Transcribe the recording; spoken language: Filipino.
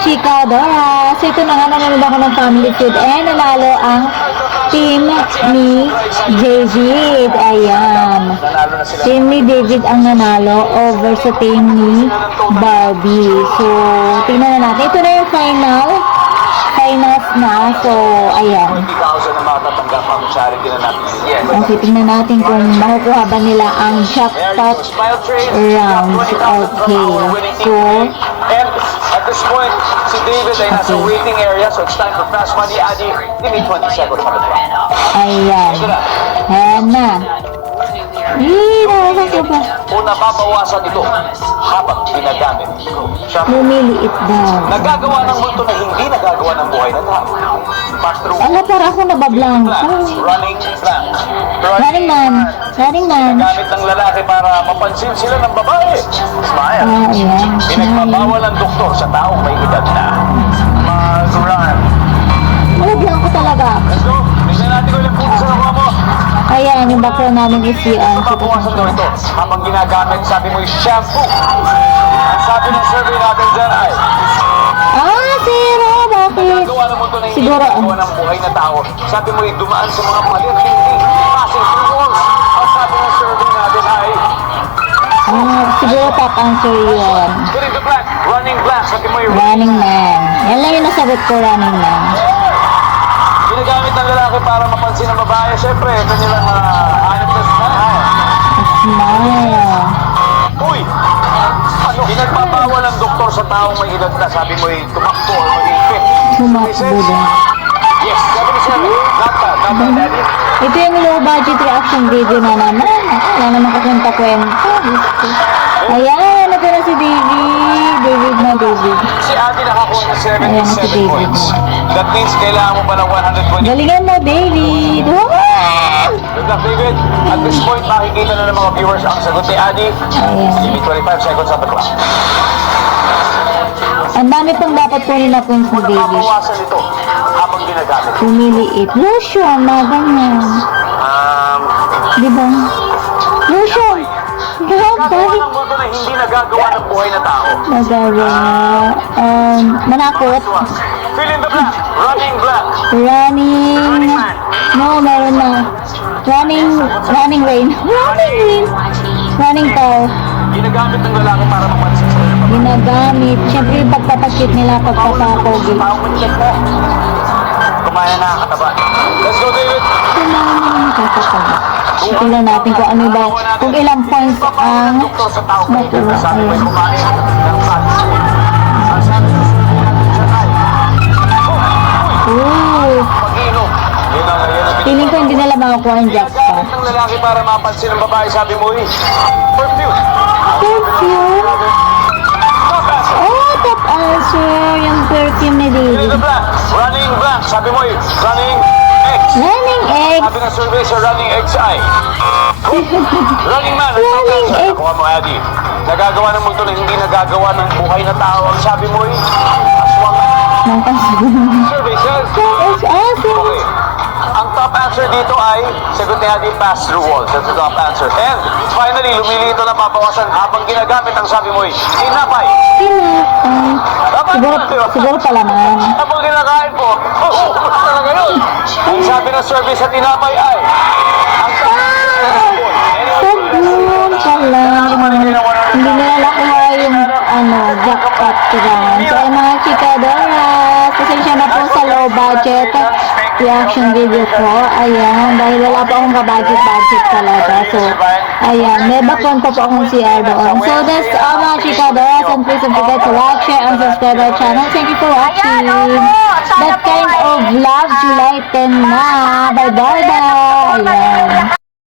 chika, Dora. So ito na nga, nanonood ako ng Family Feud and nanalo ang team ni David. Ayan. Team ni David ang nanalo over sa team ni Barbie. So, tingnan na natin. Ito na yung finals na. So, ayan. Okay, tingnan natin kung makukuha ba nila ang jackpot rounds. Okay. So, at this point, si David ay nasa waiting area, so it's time for fast money. Adi, give me 20 seconds on the clock. ayan. Ayan na. Nakakasya pa. Una babawasan ito habang ginagamit. Lumiliit daw. Nagagawa ng multo na hindi nagagawa ng buhay na tao. Pass through Ala, para ako nabablank. running blank. Running man. Gamit ng lalaki para mapansin sila ng babae. Smile. Ayan. Pinagbabawal ang doktor sa taong may edad na mag-run. Nabablank ko talaga. Let's go. Tingnan natin kung ilang puntos na nakuha mo. Ayan, yung background namin is yung Babawasan daw ito habang ginagamit, sabi mo, yung shampoo. Ang sabi ng survey natin dyan ay zero. Bakit? nagawa ng mundo na hindi Siguro, nagagawa ng buhay na tao. Sabi mo, dumaan sa mga palit, hindi passing through walls. Ang sabi ng survey natin ay siguro top answer yun. putting the black, running black. Sabi mo, yung Running man. Yan lang yung nasagot ko, running man. ginagamit ng lalaki para mapansin ng babae. Siyempre, ito nilang hanap na smile. Smile. Uy! Ano? Pinagbabawal ang doktor sa taong may edad na. Sabi mo, tumakbo or maging fit. Tumakbo din. Yes, sabi ni Sir, not bad, daddy. Ito yung low budget reaction video na naman. Wala naman kakwenta-kwenta. Ayan, ito na si David na David. Si Ate nakakuha ng Ayan, si 77 David. points. That means kailangan mo pa ng 120. Galingan mo, David. Good luck, David. At this point, makikita na ng mga viewers ang sagot ni Adi. Give me 25 seconds on the clock. Ang dami pang dapat kunin na points ni David. Mabawasan ito habang ginagamit. Lumiliit. Lotion, mga ganyan. Diba? Lotion. Gagawa Grabe. ng mundo na hindi nagagawa ng buhay na tao. Nagawa. Manakot. Fill in the blank. Running blank. Running. No, meron na. Running rain. Running car. Ginagamit ng lalaki para mapansin sila ng babae. Ginagamit. Siyempre yung pagpapakit nila, pagpapapogi. Taong may edad na. Kumaya na ang kataba. Let's go, David. Kailangan naman kakapag. Tingnan natin kung ano ba, kung ilang points ang Doktor sa taong may edad na. nakuha. Sabi may Ayan. kumain ng fats. Ang sabi ng survey natin dyan ay, pag-inom. Yun ang Feeling ko hindi nila makakuha ang jackpot. ginagamit ng lalaki para mapansin ng babae. Sabi mo, perfume. Perfume? Oh, top answer. Yung perfume ni Fill in David. the blank. Running blank. Sabi mo, running X. Running egg. Sabi ng survey sa running X ay, running man. Running X. Nakuha mo, Eddie. Nagagawa ng multo na hindi nagagawa ng buhay na tao. Ang sabi mo, aswang. Nang kasama. Survey says, It's awesome. okay. Ang top answer dito ay, sagot ni Eddie, pass through walls. That's the top answer. And finally, lumili ito na papawasan habang ginagamit ang sabi mo, inapay. Tama Siguro, naman, di ba? siguro palaman. Habang kinakain po, ubus talaga yun. Ang sabi ng survey sa tinapay ay, ang Sabon pala. Hindi nila nakuha yung jackpot round. So, ay mga chikadoras, pasensya na po sa low budget reaction video ko. Ayan, dahil wala pa akong ka-budget talaga. So, ayan, may background pa po akong CR doon. So, that's all mga chikadoras. And please don't forget to like, share, and subscribe our channel. Thank you for watching. That kind of love, July 10 na. Bye-bye. Ayan.